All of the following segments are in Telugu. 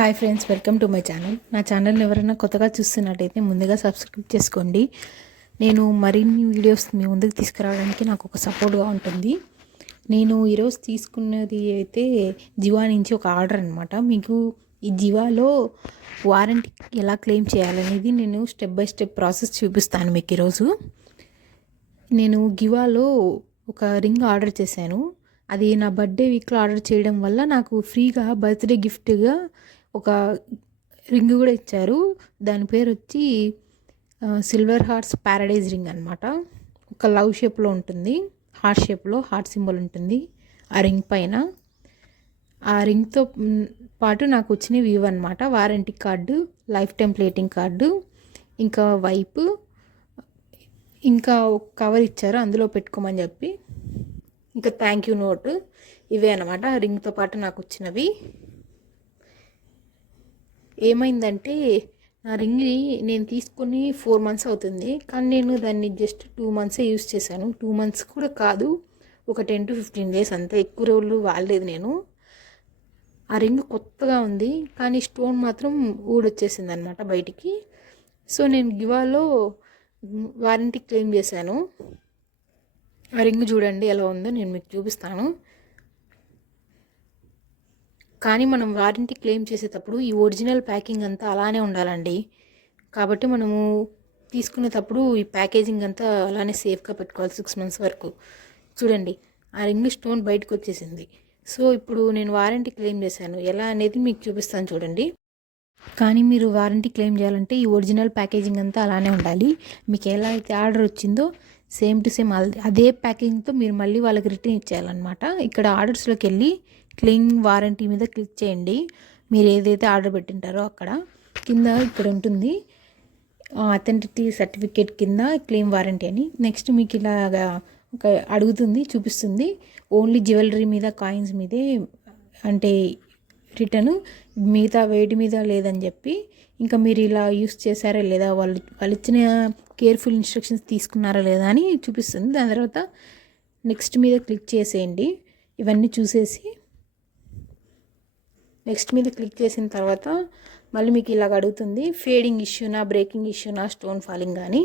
Hi friends, welcome to my channel. నా ఛానల్ని ఎవరైనా కొత్తగా చూస్తున్నట్టయితే ముందుగా సబ్స్క్రైబ్ చేసుకోండి. నేను మరిన్ని వీడియోస్ మీ ముందుకు తీసుకురావడానికి నాకు ఒక సపోర్ట్గా ఉంటుంది. నేను ఈరోజు తీసుకున్నది అయితే జివా నుంచి ఒక ఆర్డర్ అనమాట. మీకు ఈ జివాలో వారంటీ ఎలా క్లెయిమ్ చేయాలనేది నేను స్టెప్ బై స్టెప్ ప్రాసెస్ చూపిస్తాను మీకు ఈరోజు. నేను జివాలో ఒక రింగ్ ఆర్డర్ చేశాను. అది నా బర్త్డే వీక్లో ఆర్డర్ చేయడం వల్ల నాకు ఫ్రీగా బర్త్డే గిఫ్ట్గా ఒక రింగ్ కూడా ఇచ్చారు. దాని పేరు వచ్చి సిల్వర్ హార్ట్స్ ప్యారడైజ్ రింగ్ అనమాట. ఒక లవ్ షేప్లో ఉంటుంది, హార్ట్ షేప్లో హార్ట్ సింబల్ ఉంటుంది ఆ రింగ్ పైన. ఆ రింగ్తో పాటు నాకు వచ్చినవి ఇవి అనమాట: warranty card, life time plating card, ఇంకా వైపు, ఇంకా ఒక కవర్ ఇచ్చారు అందులో పెట్టుకోమని చెప్పి, ఇంకా థ్యాంక్ యూ నోట్. ఇవే అనమాట రింగ్తో పాటు నాకు వచ్చినవి. ఏమైందంటే నా రింగ్ని నేను తీసుకొని 4 months అవుతుంది, కానీ నేను దాన్ని జస్ట్ 2 months యూస్ చేశాను. 2 months కూడా కాదు, ఒక 10 to 15 days అంతే, ఎక్కువ రోజులు వాడలేదు నేను. ఆ రింగ్ కొత్తగా ఉంది, కానీ స్టోన్ మాత్రం ఊడొచ్చేసింది అనమాట బయటికి. సో నేను జివాలో వారంటీ క్లెయిమ్ చేశాను. ఆ రింగ్ చూడండి ఎలా ఉందో, నేను మీకు చూపిస్తాను. కానీ మనం వారంటీ క్లెయిమ్ చేసేటప్పుడు ఈ ఒరిజినల్ ప్యాకింగ్ అంతా అలానే ఉండాలండి. కాబట్టి మనము తీసుకునేటప్పుడు ఈ ప్యాకేజింగ్ అంతా అలానే సేఫ్గా పెట్టుకోవాలి 6 months వరకు. చూడండి, ఆ రింగ్ స్టోన్ బయటకు వచ్చేసింది. సో ఇప్పుడు నేను వారంటీ క్లెయిమ్ చేశాను, ఎలా అనేది మీకు చూపిస్తాను చూడండి. కానీ మీరు వారంటీ క్లెయిమ్ చేయాలంటే ఈ ఒరిజినల్ ప్యాకేజింగ్ అంతా అలానే ఉండాలి. మీకు ఎలా అయితే ఆర్డర్ వచ్చిందో సేమ్ టు సేమ్ అదే ప్యాకింగ్తో మీరు మళ్ళీ వాళ్ళకి రిటర్న్ ఇచ్చేయాలన్నమాట. ఇక్కడ ఆర్డర్స్లోకి వెళ్ళి క్లెయిమ్ వారంటీ మీద క్లిక్ చేయండి. మీరు ఏదైతే ఆర్డర్ పెట్టింటారో అక్కడ కింద ఇక్కడ ఉంటుంది అథెంటిటీ సర్టిఫికేట్ కింద క్లెయిమ్ వారంటీ అని. నెక్స్ట్ మీకు ఇలాగా ఒక అడుగుతుంది, చూపిస్తుంది ఓన్లీ జ్యువెలరీ మీద, కాయిన్స్ మీదే అంటే రిటర్న్, మిగతా వేటి మీద లేదని చెప్పి. ఇంకా మీరు ఇలా యూస్ చేశారా లేదా, వాళ్ళు ఇచ్చిన కేర్ఫుల్ ఇన్స్ట్రక్షన్స్ తీసుకున్నారా లేదా అని చూపిస్తుంది. దాని తర్వాత నెక్స్ట్ మీద క్లిక్ చేసేయండి. ఇవన్నీ చూసేసి నెక్స్ట్ మీద క్లిక్ చేసిన తర్వాత మళ్ళీ మీకు ఇలాగ అడుగుతుంది ఫేడింగ్ ఇష్యూనా, బ్రేకింగ్ ఇష్యూనా, స్టోన్ ఫాలింగ్ కానీ.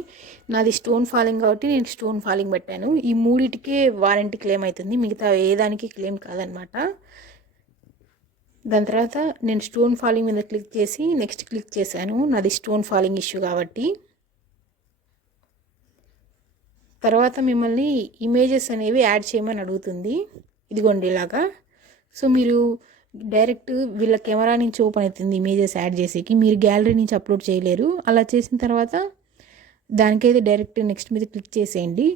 నాది స్టోన్ ఫాలింగ్ కాబట్టి నేను స్టోన్ ఫాలింగ్ పెట్టాను. ఈ మూడిటికే వారంటీ క్లెయిమ్ అవుతుంది, మిగతా ఏ దానికి క్లెయిమ్ కాదనమాట. దాని తర్వాత నేను స్టోన్ ఫాలింగ్ మీద క్లిక్ చేసి నెక్స్ట్ క్లిక్ చేశాను, నాది స్టోన్ ఫాలింగ్ ఇష్యూ కాబట్టి. తర్వాత మిమ్మల్ని ఇమేజెస్ అనేవి యాడ్ చేయమని అడుగుతుంది. ఇదిగోండి ఇలాగా. సో మీరు డైరెక్ట్ వీళ్ళ కెమెరా నుంచి ఓపెన్ అవుతుంది ఇమేజెస్ యాడ్ చేసేకి, మీరు గ్యాలరీ నుంచి అప్లోడ్ చేయలేరు. అలా చేసిన తర్వాత దానికైతే డైరెక్ట్ నెక్స్ట్ మీద క్లిక్ చేసేయండి.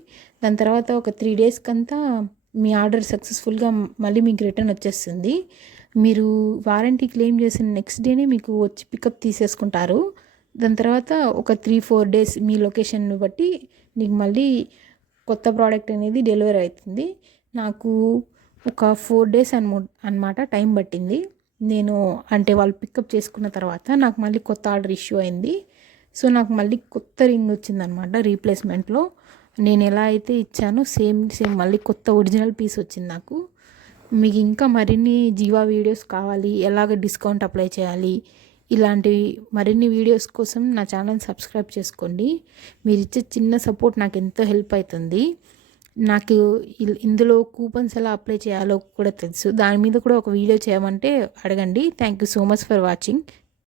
దాని తర్వాత ఒక 3 days కంతా మీ ఆర్డర్ సక్సెస్ఫుల్గా మళ్ళీ మీకు రిటర్న్ వచ్చేస్తుంది. మీరు వారంటీ క్లెయిమ్ చేసిన నెక్స్ట్ డేనే మీకు వచ్చి పికప్ తీసేసుకుంటారు. దాని తర్వాత ఒక 3-4 days మీ లొకేషన్ని బట్టి నీకు మళ్ళీ కొత్త ప్రోడక్ట్ అనేది డెలివరీ అవుతుంది. నాకు ఒక 4 days అనమాట టైం పట్టింది. నేను అంటే వాళ్ళు పికప్ చేసుకున్న తర్వాత నాకు మళ్ళీ కొత్త ఆర్డర్ ఇష్యూ అయింది. సో నాకు మళ్ళీ కొత్త రింగ్ వచ్చిందనమాట రీప్లేస్మెంట్లో. నేను ఎలా అయితే ఇచ్చానో సేమ్ మళ్ళీ కొత్త ఒరిజినల్ పీస్ వచ్చింది నాకు. మీకు ఇంకా మరిన్ని జివా వీడియోస్ కావాలి, ఎలాగ డిస్కౌంట్ అప్లై చేయాలి, ఇలాంటివి మరిన్ని వీడియోస్ కోసం నా ఛానల్ సబ్స్క్రైబ్ చేసుకోండి. మీరు ఇచ్చే చిన్న సపోర్ట్ నాకు ఎంతో హెల్ప్ అవుతుంది. నాకు ఇందులో కూపన్స్ ఎలా అప్లై చేయాలో కూడా తెలుసు, దాని మీద కూడా ఒక వీడియో చేయమంటే అడగండి. Thank you so much for watching.